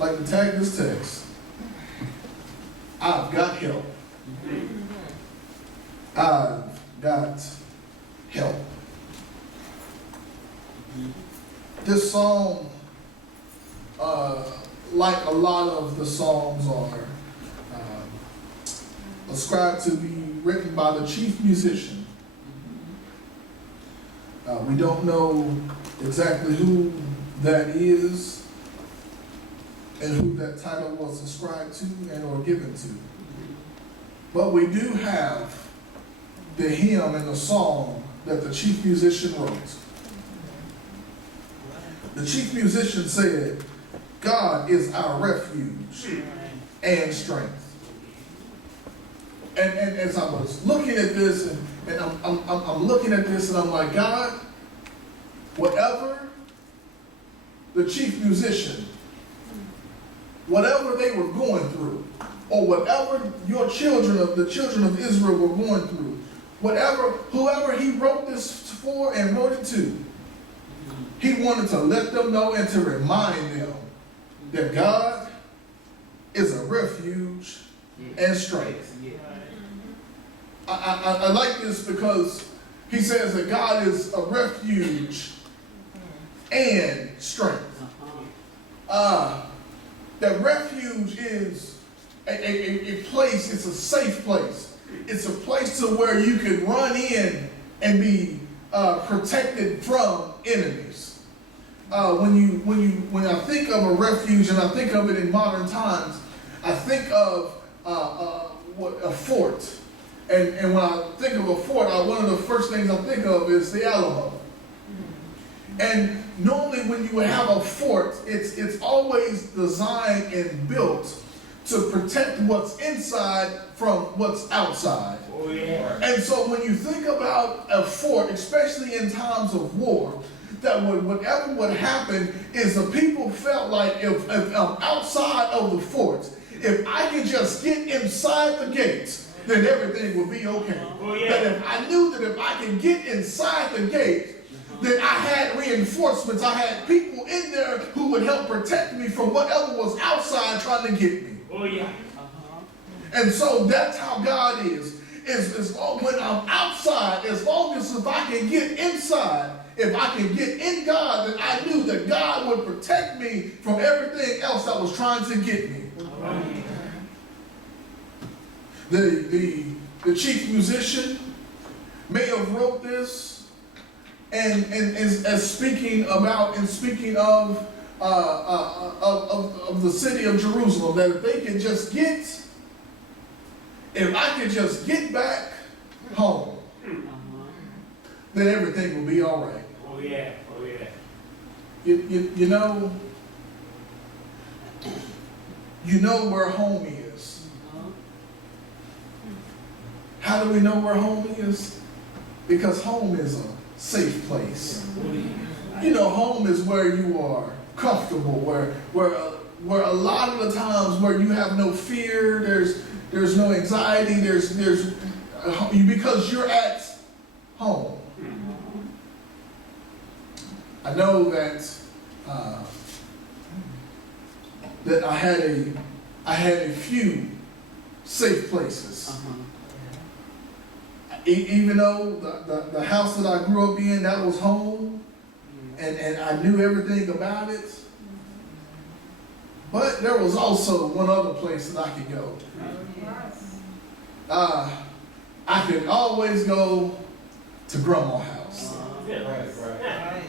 like to tag this text. I've got help. I've got help. This psalm, like a lot of the psalms, are ascribed to be written by the chief musician. We don't know exactly who that is and who that title was ascribed to and or given to. But we do have the hymn and the song that the chief musician wrote. The chief musician said, God is our refuge and strength. And as I was looking at this, and I'm looking at this, and I'm like, God, whatever the chief musician, whatever they were going through, or whatever your children of the children of Israel were going through, whoever he wrote this for and wrote it to, he wanted to let them know and to remind them that God is a refuge and strength. I like this because he says that God is a refuge and strength. That refuge is a place, it's a safe place. It's a place to where you can run in and be protected from enemies. When I think of a refuge, and I think of it in modern times, I think of a fort. And when I think of a fort, one of the first things I think of is the Alamo. And normally when you have a fort, it's always designed and built to protect what's inside from what's outside. Oh, yeah. And so when you think about a fort, especially in times of war, that whatever would happen is the people felt like if I'm outside of the fort, if I could just get inside the gates, then everything would be okay. Oh, yeah. That if I knew that if I could get inside the gate, then I had reinforcements. I had people in there who would help protect me from whatever was outside trying to get me. Oh, yeah. And so that's how God is when I'm outside, as long as if I can get inside, if I can get in God, then I knew that God would protect me from everything else that was trying to get me. The chief musician may have wrote this and as speaking about and speaking of the city of Jerusalem, that if they could just if I could just get back home, then everything will be all right. Oh, yeah. Oh, yeah. You know where home is. How do we know where home is? Because home is a safe place. You know, home is where you are comfortable, where a lot of the times where you have no fear, there's no anxiety, because you're at home. I know that that I had a few safe places. Even though the house that I grew up in, that was home, and I knew everything about it. But there was also one other place that I could go. I could always go to Grandma's house. Right.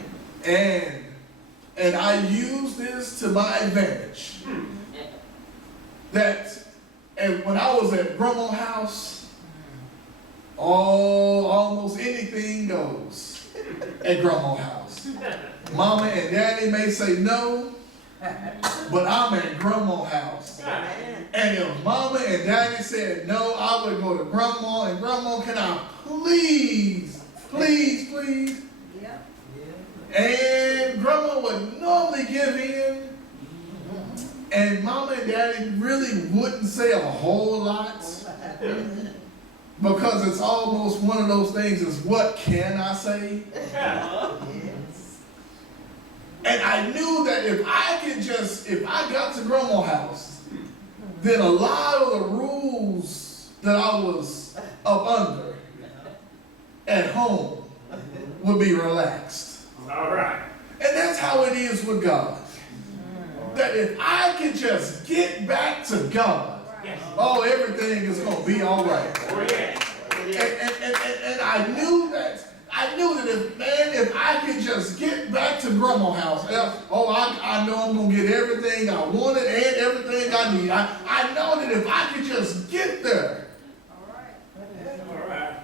And I use this to my advantage. And when I was at Grandma's house, almost anything goes at Grandma's house. Mama and Daddy may say no, but I'm at Grandma's house. And if Mama and Daddy said no, I would go to Grandma, and Grandma, can I please? Yep. And Grandma would normally give in, and Mama and Daddy really wouldn't say a whole lot, because it's almost one of those things is, what can I say? Yes. And I knew that if I got to grandma's house, then a lot of the rules that I was up under at home would be relaxed. All right. And that's how it is with God. That if I could just get back to God, Yes. oh, everything is going to be all right. Oh, yeah. And I knew that if I could just get back to grandma's house, I know I'm going to get everything I wanted and everything I need. I know that if I could just get there, All right.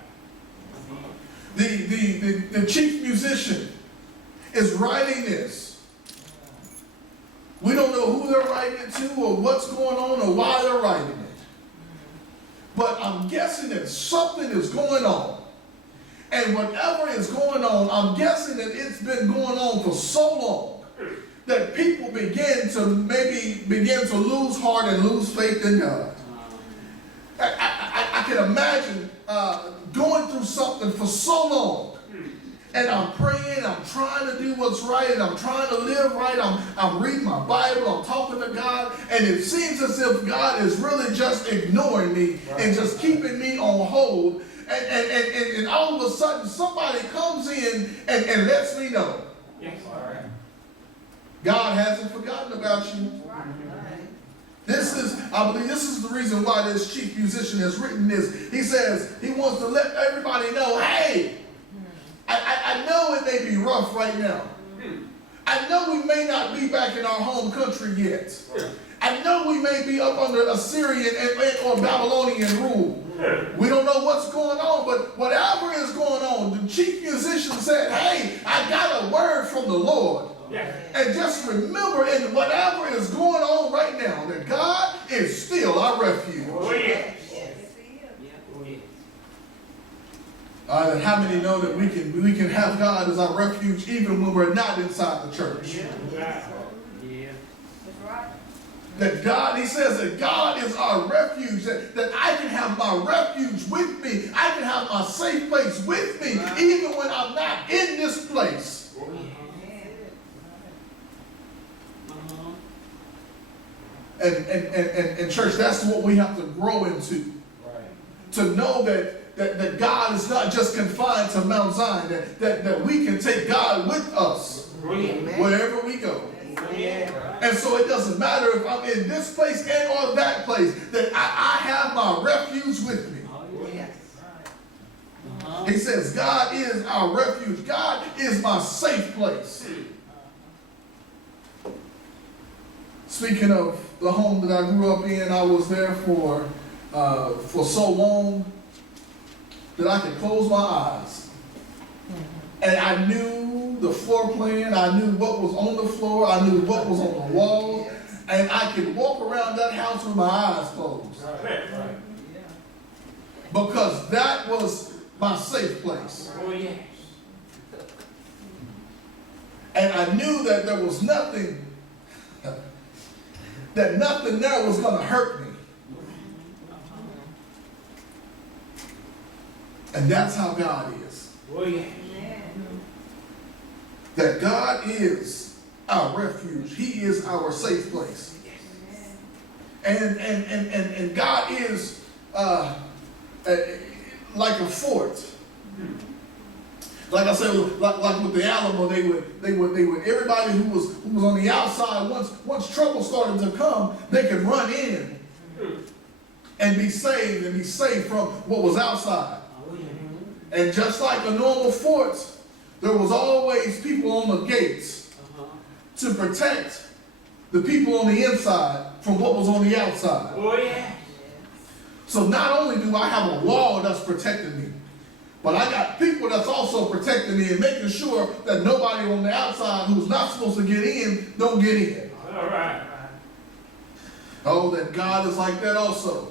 the chief musician is writing this. We don't know who they're writing it to or what's going on or why they're writing it. But I'm guessing that something is going on. And whatever is going on, I'm guessing that it's been going on for so long that people begin to lose heart and lose faith in God. I can imagine going through something for so long. And I'm praying, I'm trying to do what's right, and I'm trying to live right. I'm reading my Bible, I'm talking to God, and it seems as if God is really just ignoring me and just keeping me on hold. And all of a sudden, somebody comes in and lets me know Yes. All right. God hasn't forgotten about you. I believe this is the reason why this chief musician has written this. He says he wants to let everybody know, hey, I know it may be rough right now. I know we may not be back in our home country yet. I know we may be up under Assyrian or Babylonian rule. We don't know what's going on, but whatever is going on, the chief musician said, hey, I got a word from the Lord. Yes. And just remember, in whatever is going on right now, that God is still our refuge. Oh, yeah. Oh, yeah. And how many know that we can have God as our refuge even when we're not inside the church? Right. Yeah. That God, he says that God is our refuge, that I can have my refuge with me. I can have my safe place with me, even when I'm not in this place. Oh, yeah. And church, that's what we have to grow into. Right. To know that God is not just confined to Mount Zion, that we can take God with us Oh, yeah. wherever we go. Oh, yeah. And so it doesn't matter if I'm in this place and or that place, that I have my refuge with me. Oh, yeah. He says, God is our refuge. God is my safe place. Speaking of the home that I grew up in, I was there for so long that I could close my eyes. And I knew the floor plan, I knew what was on the floor, I knew what was on the wall, and I could walk around that house with my eyes closed. Right. Right. Because that was my safe place. Oh, yeah. And I knew that there was nothing, that nothing there was going to hurt me. And that's how God is. Oh, yeah. That God is our refuge. He is our safe place. And God is like a fort. Like I said, like with the Alamo, they would everybody who was on the outside, once trouble started to come, they could run in and be saved and be safe from what was outside. Oh, yeah. And just like a normal fort, there was always people on the gates to protect the people on the inside from what was on the outside. Oh, yeah. So not only do I have a wall that's protecting me, but I got people that's also protecting me and making sure that nobody on the outside who's not supposed to get in don't get in. All right. Oh, that God is like that also.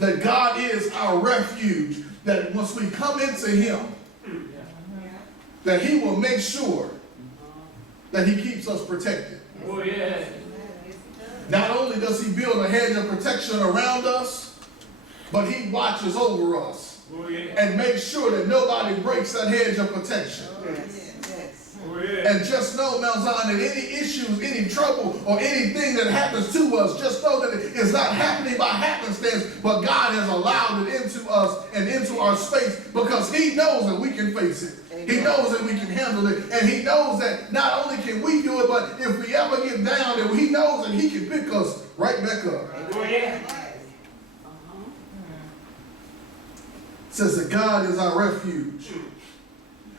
That God is our refuge. That once we come into Him, that He will make sure that He keeps us protected. Oh, yeah. Not only does He build a hedge of protection around us, but He watches over us Oh, yeah. and makes sure that nobody breaks that hedge of protection. Oh, Oh, yeah. And just know, Mount Zion, that any issues, any trouble, or anything that happens to us, just know that it is not happening by happenstance, but God has allowed it into us and into our space because He knows that we can face it. He knows that we can handle it. And He knows that not only can we do it, but if we ever get down, that He knows that He can pick us right back up. Oh, yeah. It says that God is our refuge.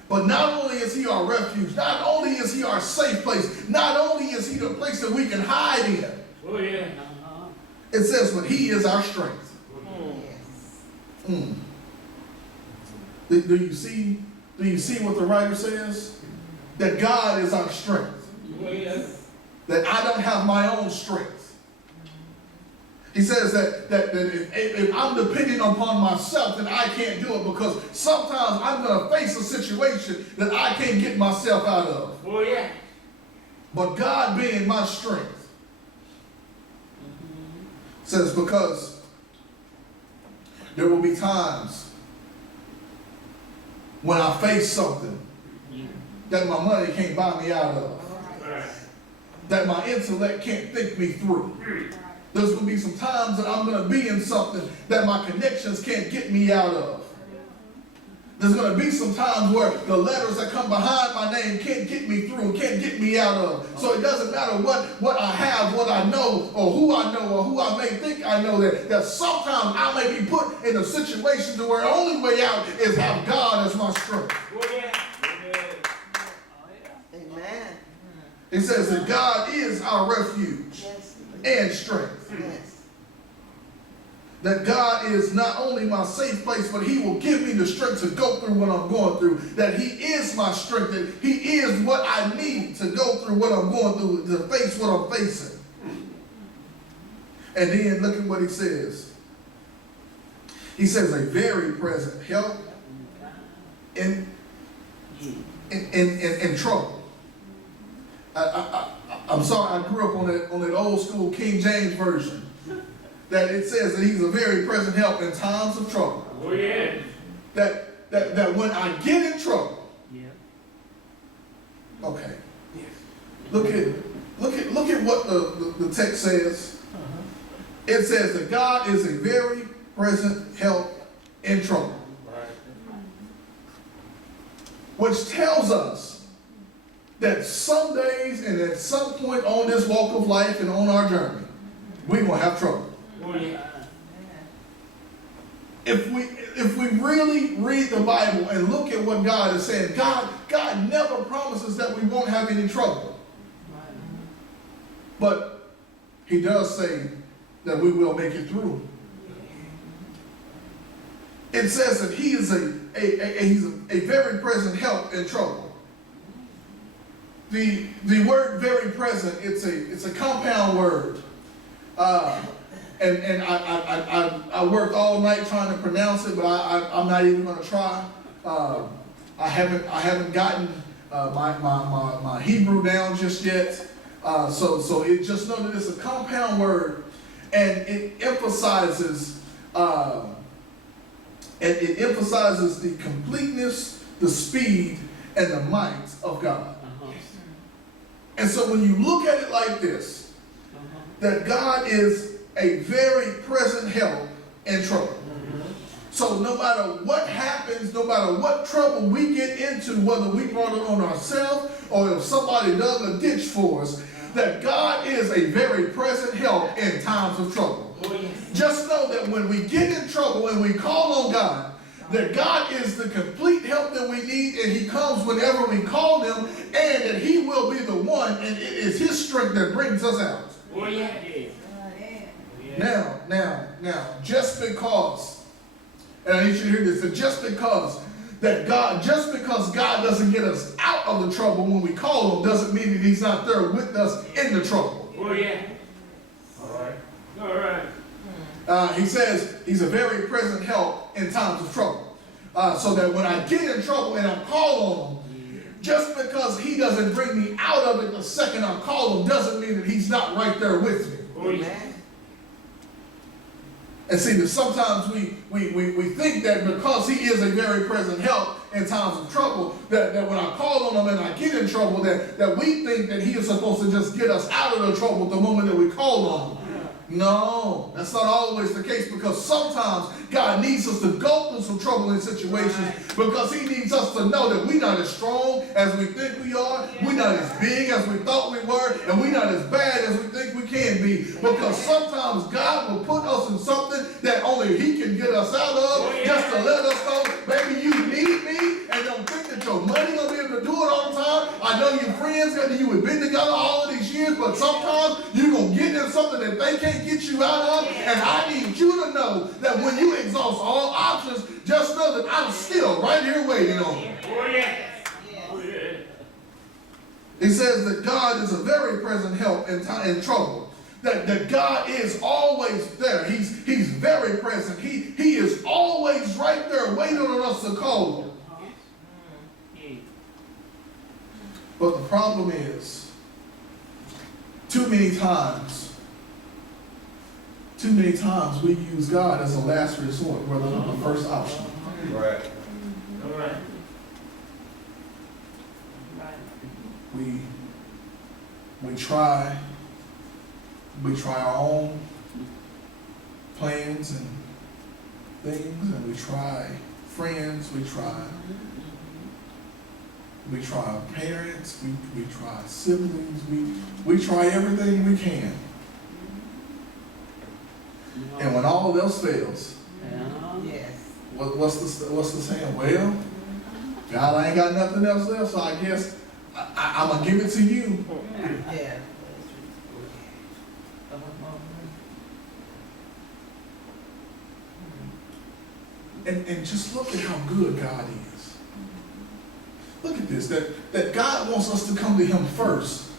But not only is He our refuge, not only is He our safe place, not only is He the place that we can hide in. Oh, yeah. It says, but He is our strength. Mm. Do you see what the writer says? That God is our strength. Oh, yeah. That I don't have my own strength. He says that if I'm depending upon myself, then I can't do it because sometimes I'm going to face a situation that I can't get myself out of. Oh, yeah. But God being my strength, says because there will be times when I face something that my money can't buy me out of, Right. that my intellect can't think me through. There's going to be some times that I'm going to be in something that my connections can't get me out of. There's going to be some times where the letters that come behind my name can't get me through, can't get me out of. So it doesn't matter what I have, what I know, or who I may think I know, that sometimes I may be put in a situation to where the only way out is have God as my strength. Oh, yeah. Amen. It says that God is our refuge Yes. and strength. Yes. That God is not only my safe place, but He will give me the strength to go through what I'm going through. That He is my strength. That He is what I need to go through what I'm going through, to face what I'm facing. And then look at what He says. He says a very present help in trouble. I'm sorry, I grew up on that old school King James version. That it says that He's a very present help in times of trouble. Oh, yeah. That when I get in trouble, okay. Look at what the text says. It says that God is a very present help in trouble. Which tells us that some days and at some point on this walk of life and on our journey, we're going to have trouble. Oh, yeah. If we really read the Bible and look at what God is saying, God never promises that we won't have any trouble. But He does say that we will make it through. It says that He is He's a very present help in trouble. The word very present, it's a compound word. And I worked all night trying to pronounce it, but I'm not even going to try. I haven't gotten my Hebrew down just yet. So it just know that it's a compound word, and it emphasizes the completeness, the speed, and the might of God. And so when you look at it like this, that God is a very present help in trouble. So no matter what happens, no matter what trouble we get into, whether we brought it on ourselves or if somebody dug a ditch for us, that God is a very present help in times of trouble. Just know that when we get in trouble and we call on God, that God is the complete help that we need, and He comes whenever we call Him, and that He will be the one, and it is His strength that brings us out. Oh, yeah. Now, just because, and I need you to hear this, that just because God doesn't get us out of the trouble when we call Him doesn't mean that He's not there with us in the trouble. Oh, yeah. All right. He says He's a very present help in times of trouble. So that when I get in trouble and I call on Him, just because He doesn't bring me out of it the second I call Him doesn't mean that He's not right there with me. Oh, yeah. And see, that sometimes we think that because He is a very present help in times of trouble, that when I call on him and I get in trouble, that we think that he is supposed to just get us out of the trouble the moment that we call on him. No, that's not always the case, because sometimes God needs us to go through some troubling situations because he needs us to know that we're not as strong as we think we are, we're not as big as we thought we were, and we're not as bad as we think we can be, because sometimes God will put us in something that only he can get us out of, just to let us know, baby, you need me, and don't think that your money gonna be able to do it all the time. I know your friends and you have been together all of these years, but sometimes you're gonna get in something that they can't get you out of, and I need you to know that when you exhaust all options, just know that I'm still right here waiting on you. Oh, yeah. Oh, yeah. He says that God is a very present help in trouble. That God is always there. He's very present. He is always right there waiting on us to call him. But the problem is, too many times we use God as a last resort rather than the first option. Right. All right. We try our own plans and things, and we try friends, we try our parents, we try siblings, we try everything we can. And when all else fails, what's the saying? Well, God, I ain't got nothing else left, so I guess I'm gonna give it to you. Yeah. And just look at how good God is. Look at this, that God wants us to come to him first,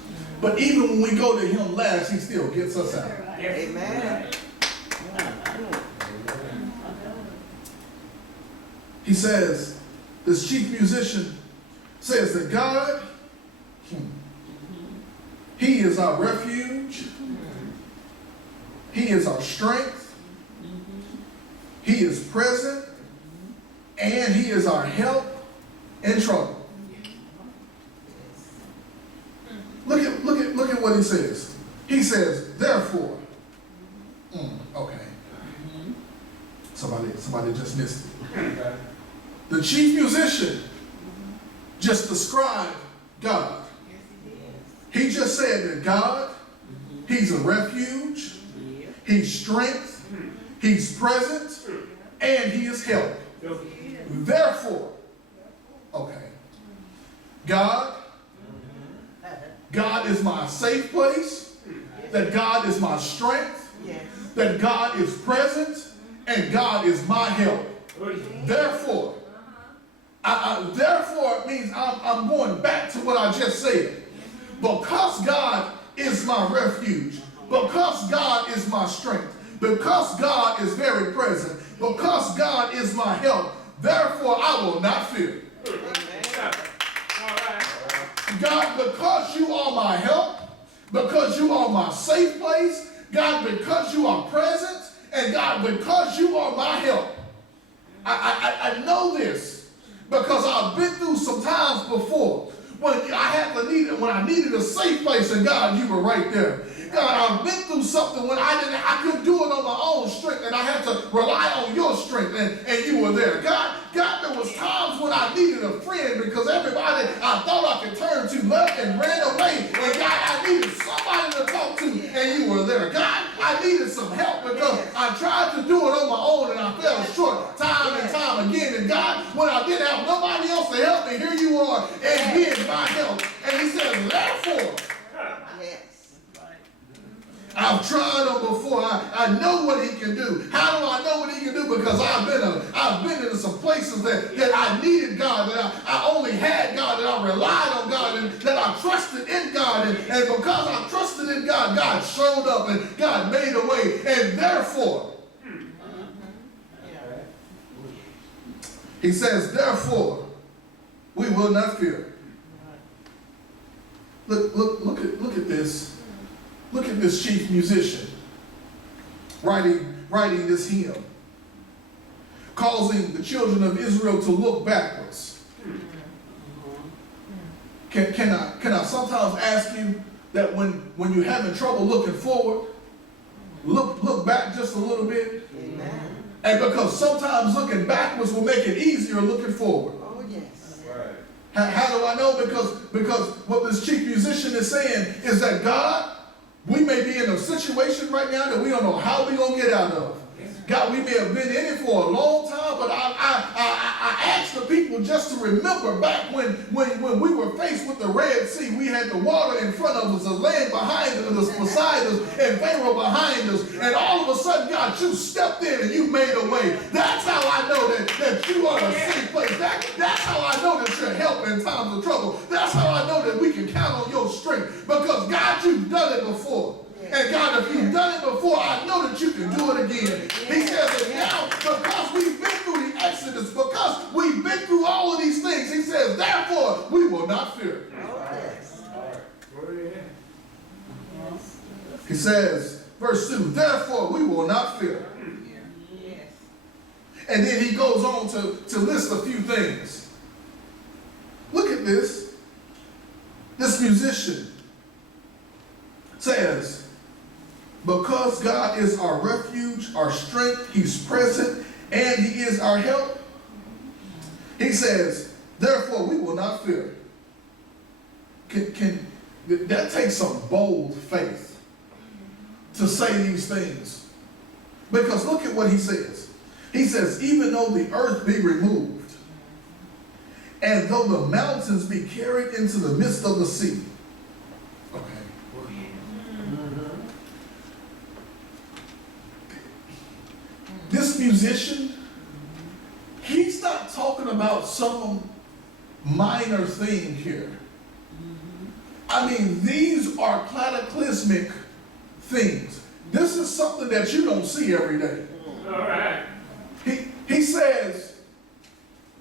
but even when we go to him last, he still gets us out. Amen. He says, this chief musician says that God, he is our refuge, he is our strength, he is present, and he is our help in trouble. Look at what he says. He says, therefore. Okay. Somebody just missed it. The chief musician just described God. He just said that God, he's a refuge, he's strength, he's present, and he is help. Therefore, okay, God is my safe place, that God is my strength, that God is present, and God is my help. Therefore, therefore means I'm going back to what I just said. Because God is my refuge, because God is my strength, because God is very present, because God is my help, therefore I will not fear. God, because you are my help, because you are my safe place, God, because you are present, and God, because you are my help. I know this because I've been through some times before when I needed a safe place, and God, you were right there. God, I've been through something when I couldn't do it on my own strength, and I had to rely on your strength, and you were there. God, there was times when I needed a friend because everybody I thought I could turn to left and ran away. And God, I needed somebody to talk to, and you were there. God, I needed some help because I tried to do it on my own, and I fell short time and time again. And God, when I didn't have nobody else to help me, here you are, and being my help. And he says, therefore, I've tried him before. I know what he can do. How do I know what he can do? Because I've been in some places that I needed God, that I only had God, that I relied on God, and that I trusted in God. And because I trusted in God, God showed up and God made a way. And therefore, he says, therefore, we will not fear. Look at this. Look at this chief musician writing this hymn, causing the children of Israel to look backwards. Can I sometimes ask you that when you're having trouble looking forward, look back just a little bit? Amen. And because sometimes looking backwards will make it easier looking forward. Oh, yes. How do I know? Because what this chief musician is saying is that God, we may be in a situation right now that we don't know how we're going to get out of. God, we may have been in it for a long time, but I asked the people just to remember back when we were faced with the Red Sea. We had the water in front of us, the land behind us, beside us, and Pharaoh behind us. And all of a sudden, God, you stepped in and you made a way. That's how I know that you are a safe place. That's how I know that you're help in times of trouble. That's how I know that we can count on your strength. Because, God, you've done it before. And God, if you've done it before, I know that you can do it again. He says that now, because we've been through the Exodus, because we've been through all of these things, he says, therefore, we will not fear. Oh, yes. He says, verse 2, therefore, we will not fear. Yes. And then he goes on to list a few things. Look at this. This musician says, because God is our refuge, our strength, he's present, and he is our help. He says, therefore we will not fear. That takes some bold faith to say these things. Because look at what he says. He says, even though the earth be removed, and though the mountains be carried into the midst of the sea. Okay. This musician, he's not talking about some minor thing here. I mean, these are cataclysmic things. This is something that you don't see every day. All right. He says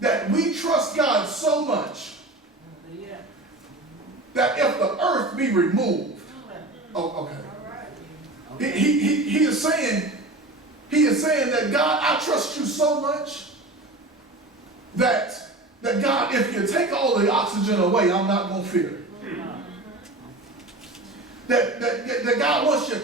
that we trust God so much that if the earth be removed, oh, okay. He is saying that God, I trust you so much that God, if you take all the oxygen away, I'm not going to fear. That God wants you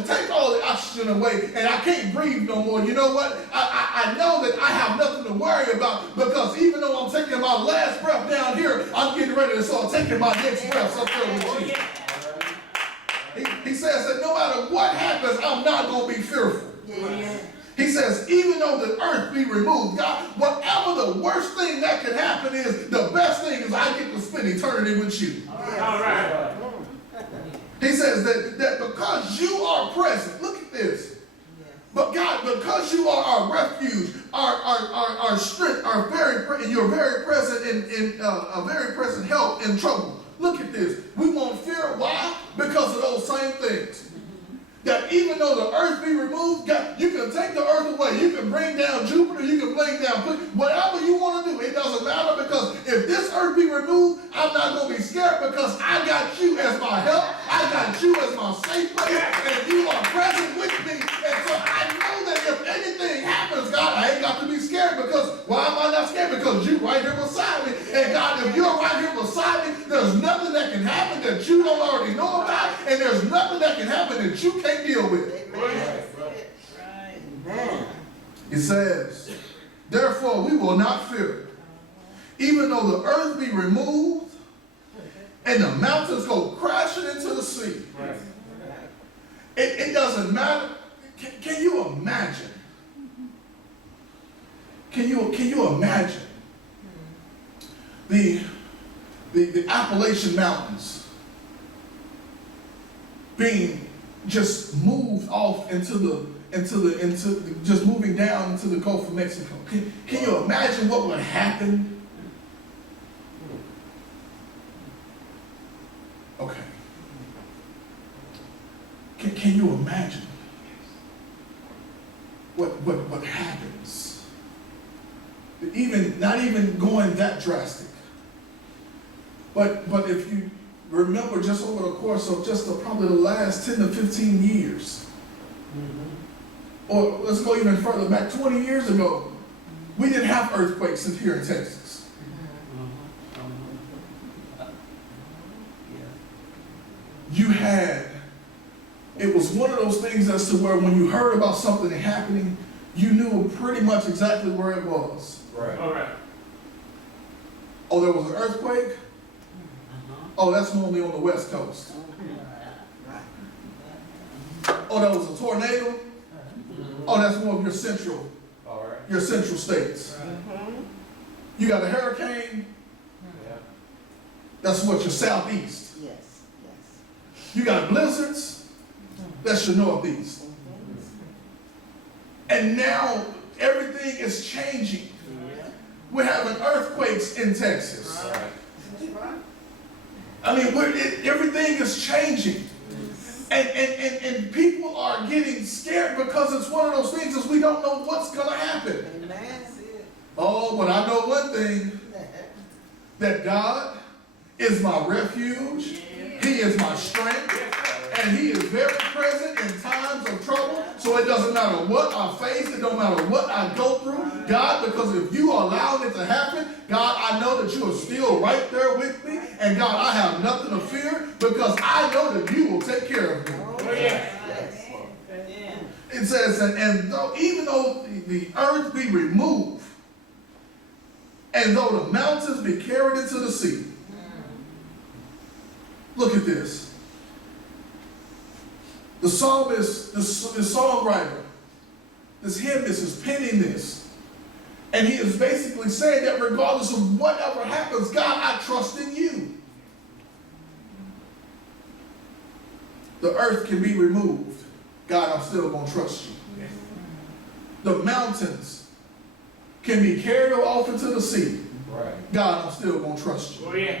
to take all the oxygen away and I can't breathe no more. You know what? I know that I have nothing to worry about because even though I'm taking my last breath down here, I'm getting ready to start taking my next breath up there with you. He says that no matter what happens, I'm not going to be fearful. Yeah. He says, even though the earth be removed, God, whatever the worst thing that can happen is, the best thing is I get to spend eternity with you. All right. He says that because you are present, look at this. But God, because you are our refuge, our strength, you're very present in a very present help in trouble. Look at this. We won't fear. Why? Because of those same things. That even though the earth be removed, God, you can take the earth away. You can bring down Jupiter. You can bring down whatever you want to do. It doesn't matter because if this earth be removed, I'm not going to be scared because I got you as my help. I got you as my safe place, and you are present with me. And so I know that if anything happens, God, I ain't got to be scared because why am I not scared? Because you right here beside me. And God, if you're right here beside me, there's nothing that can happen that you don't already know about, and there's nothing that can happen that you can't deal with. Amen. Amen. It says, therefore we will not fear, even though the earth be removed and the mountains go crashing into the sea. Right. It doesn't matter. Can you imagine? Can you imagine the Appalachian Mountains being just moved off into just moving down into the Gulf of Mexico? Can you imagine what would happen? Okay. Can you imagine what happens? Not even going that drastic. But if you remember just over the course of probably the last 10 to 15 years, or let's go even further back, 20 years ago, we didn't have earthquakes here in Texas. it was one of those things as to where when you heard about something happening, you knew pretty much exactly where it was. Right. All right. Oh, there was an earthquake? Oh, that's normally on the West Coast. Oh, there was a tornado? Oh, that's more of All right. your central states. You got a hurricane? Yeah. That's what, your southeast. Yes, yes. You got blizzards? That's your northeast. And now everything is changing. We're having earthquakes in Texas. All right. I mean, everything is changing. And people are getting scared because it's one of those things is we don't know what's going to happen. Amen. Oh, but I know one thing, that God is my refuge. He is my strength. And he is very present in times of trouble. So it doesn't matter what I face. It don't matter what I go through. God, because if you are allowing it to happen, God, I know that you are still right there with me. And God, I have nothing to fear because I know that you will take care of me. Oh, yeah. It says, and though, even though the earth be removed, and though the mountains be carried into the sea. Look at this. The psalmist, the songwriter, this hymnist is penning this. And he is basically saying that regardless of whatever happens, God, I trust in you. The earth can be removed. God, I'm still going to trust you. The mountains can be carried off into the sea. Right. God, I'm still going to trust you. Oh, yeah.